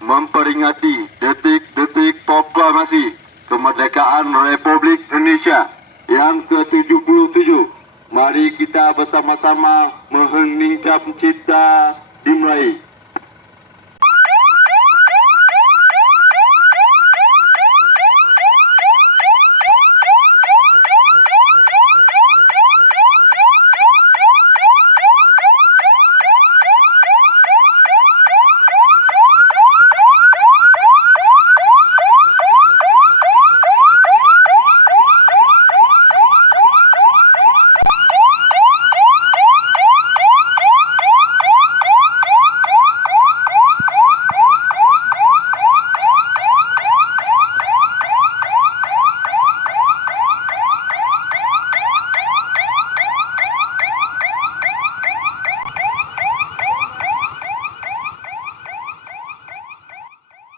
memperingati detik-detik proklamasi kemerdekaan Republik Indonesia yang ke-77. Mari kita bersama-sama mengheningkan cipta dimulai.